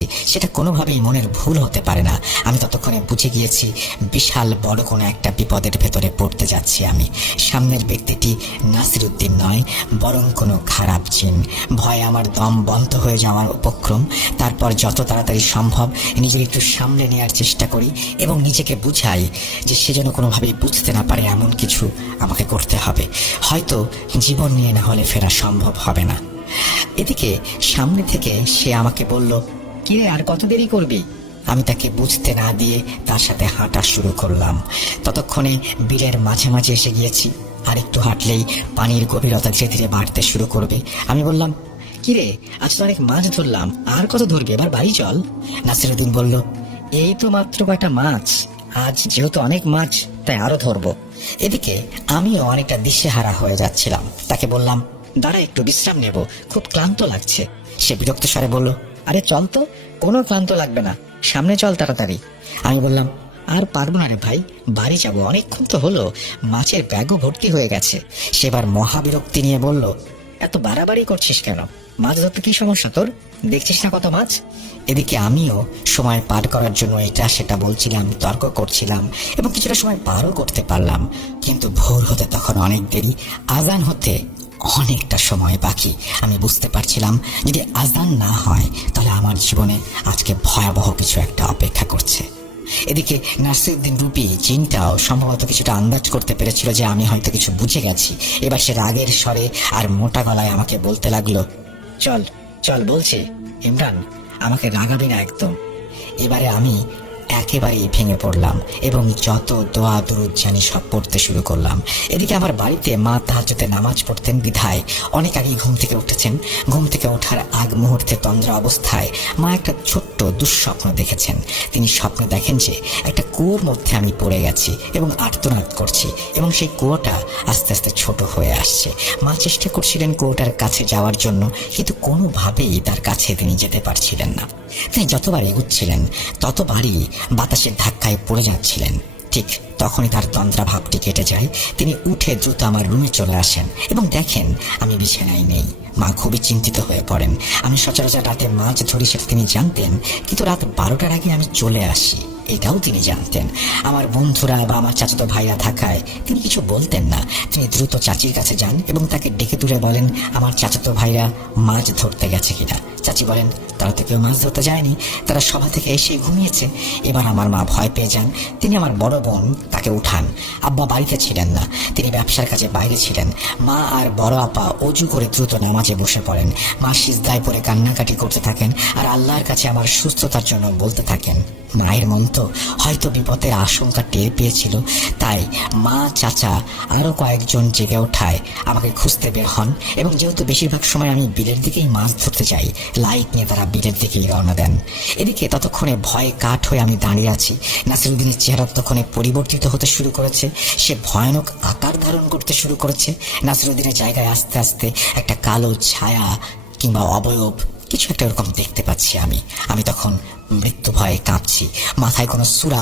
সেটা কোনোভাবেই মনের ভুল হতে পারে না। আমি ততক্ষণে বুঝে গিয়েছি বিশাল বড় কোনো একটা বিপদের ভেতরে পড়তে যাচ্ছি আমি। সামনের ব্যক্তিটি নাসিরউদ্দিন নয়, বরং কোনো খারাপ জিন। ভয়ে আমার দম বন্ধ হয়ে যাওয়ার উপক্রম। তারপর যত তাড়াতাড়ি সম্ভব নিজেকে একটু সামলে নেওয়ার চেষ্টা করি এবং নিজেকে বুঝাই যে সে যেন কোনোভাবেই বুঝতে না পারে এমন কিছু আমাকে করতে হবে। হয়তো জীবন নিয়ে না হলে ফেরা সম্ভব হবে না। এদিকে সামনে থেকে সে আমাকে বলল, কিরে আর কত দেরি করবি? আমি তাকে বুঝতে না দিয়ে তার সাথে হাঁটা শুরু করলাম। ততক্ষণে বিলের মাঝে মাঝে এসে গিয়েছি। আর একটু হাঁটলেই পানির গভীরতা ধীরে ধীরে বাড়তে শুরু করবে। আমি বললাম, কিরে আজ তো অনেক মাছ ধরলাম, আর কত ধরবি, এবার বাড়ি চল। নাসিরউদ্দিন বলল, এই তো মাত্র কয়টা মাছ, আজ যেহেতু অনেক মাছ তাই আরো ধরবো। এদিকে আমিও অনেকটা দিশেহারা হয়ে যাচ্ছিলাম। তাকে বললাম, দাঁড়া একটু বিশ্রাম নেব, খুব ক্লান্ত লাগছে। সে বিরক্ত স্বরে বলল, আরে চল তো, কোনো ক্লান্ত লাগবে না, সামনে চল তাড়াতাড়ি। আমি বললাম, আর পারবো না রে ভাই, বাড়ি যাবো, অনেকক্ষণ তো হলো, মাছের ব্যাগও ভর্তি হয়ে গেছে। সেবার মহাবিরক্তি নিয়ে বলল, এত বাড়াবাড়ি করছিস কেন? মাছ ধরতে কি সমস্যা তোর? দেখছিস না কত মাছ? এদিকে আমিও সময় পার করার জন্য এটা সেটা বলছিলাম, তর্ক করছিলাম এবং কিছুটা সময় পারও করতে পারলাম। কিন্তু ভোর হতে তখন অনেক দেরি, আজান হতে অনেকটা সময় বাকি। আমি বুঝতে পারছিলাম যদি আজান না হয় তাহলে আমার জীবনে আজকে ভয়াবহ কিছু একটা অপেক্ষা করছে। এদিকে নাসিরউদ্দিন রূপী জিনটাও সম্ভবত কিছুটা আন্দাজ করতে পেরেছিল যে আমি হয়তো কিছু বুঝে গেছি। এবার সে রাগের স্বরে আর মোটা গলায় আমাকে বলতে লাগলো, চল চল বলছি, ইমরান আমাকে রাগাবি না একদম। এবারে আমি একেবারেই ভেঙে পড়লাম এবং যত দোয়া দরুদ জানি সব পড়তে শুরু করলাম। এদিকে আমার বাড়িতে মা তাহাজ্জুদে নামাজ পড়তেন বিধায় অনেক আগেই ঘুম থেকে উঠেছেন। ঘুম থেকে ওঠার আগ মুহূর্তে তন্দ্রা অবস্থায় মা একটা ছোট্ট দুঃস্বপ্ন দেখেছেন। তিনি স্বপ্নে দেখেন যে একটা কুয়োর মধ্যে আমি পড়ে গেছি এবং আর্তনাদ করছি এবং সেই কুয়োটা আস্তে আস্তে ছোট হয়ে আসছে। মা চেষ্টা করছিলেন কুয়োটার কাছে যাওয়ার জন্য, কিন্তু কোনোভাবেই তার কাছে তিনি যেতে পারছিলেন না। তিনি যতবার এগুচ্ছিলেন ততবারই বাতাসের ধাক্কায় পড়ে যাচ্ছিলেন। ঠিক তখনই তার তন্দ্রা ভাবটি কেটে যায়। তিনি উঠে দ্রুত আমার রুমে চলে আসেন এবং দেখেন আমি বিছানায় নেই। মা খুবই চিন্তিত হয়ে পড়েন। আমি সচরাচর রাতে মাছ ধরি সেটা তিনি জানতেন, কিন্তু রাত 12টার আগে আমি চলে আসি এটাও তিনি জানতেন। আমার বন্ধুরা বা আমার চাচাতো ভাইরা থাকায় তিনি কিছু বলতেন না। তিনি দ্রুত চাচির কাছে যান এবং তাকে ডেকে তুলে বলেন আমার চাচাতো ভাইরা মাছ ধরতে গেছে কিনা। চাচি বলেন তারা তো কেউ মাছ ধরতে যায়নি, তারা সভা থেকে এসে ঘুমিয়েছে। এবার আমার মা ভয় পেয়ে যান। তিনি আমার বড় বোন তাকে উঠান। আব্বা বাড়িতে ছিলেন না, তিনি ব্যবসার কাজে বাইরে ছিলেন। মা আর বড় আপা অজু করে দ্রুত নামাজে বসে পড়েন। মা সিজদায় পড়ে কান্নাকাটি করতে থাকেন আর আল্লাহর কাছে আমার সুস্থতার জন্য বলতে থাকেন। মায়ের মন তো হয়তো বিপদের আশঙ্কা টের পেয়েছিল, তাই মা চাচা আরো কয়েকজন জেগে ওঠায় আমাকে খুঁজতে বের হন এবং যেহেতু বেশিরভাগ সময় আমি বিলের দিকেই মাছ ধরতে যাই, লাইট নিয়ে তারা বিলের দিকেই রওনা দেন। এদিকে ততক্ষণে ভয়ে কাঠ হয়ে আমি দাঁড়িয়ে আছি। নাসিরউদ্দিনের চেহারা ততক্ষণে পরিবর্তিত হতে শুরু করেছে, সে ভয়ানক আকার ধারণ করতে শুরু করেছে। নাসিরউদ্দিনের জায়গায় আস্তে আস্তে একটা কালো ছায়া কিংবা অবয়ব কিছু একটা এরকম দেখতে পাচ্ছি আমি। তখন মৃত্যু ভয়ে কাঁপছি, মাথায় কোনো সূরা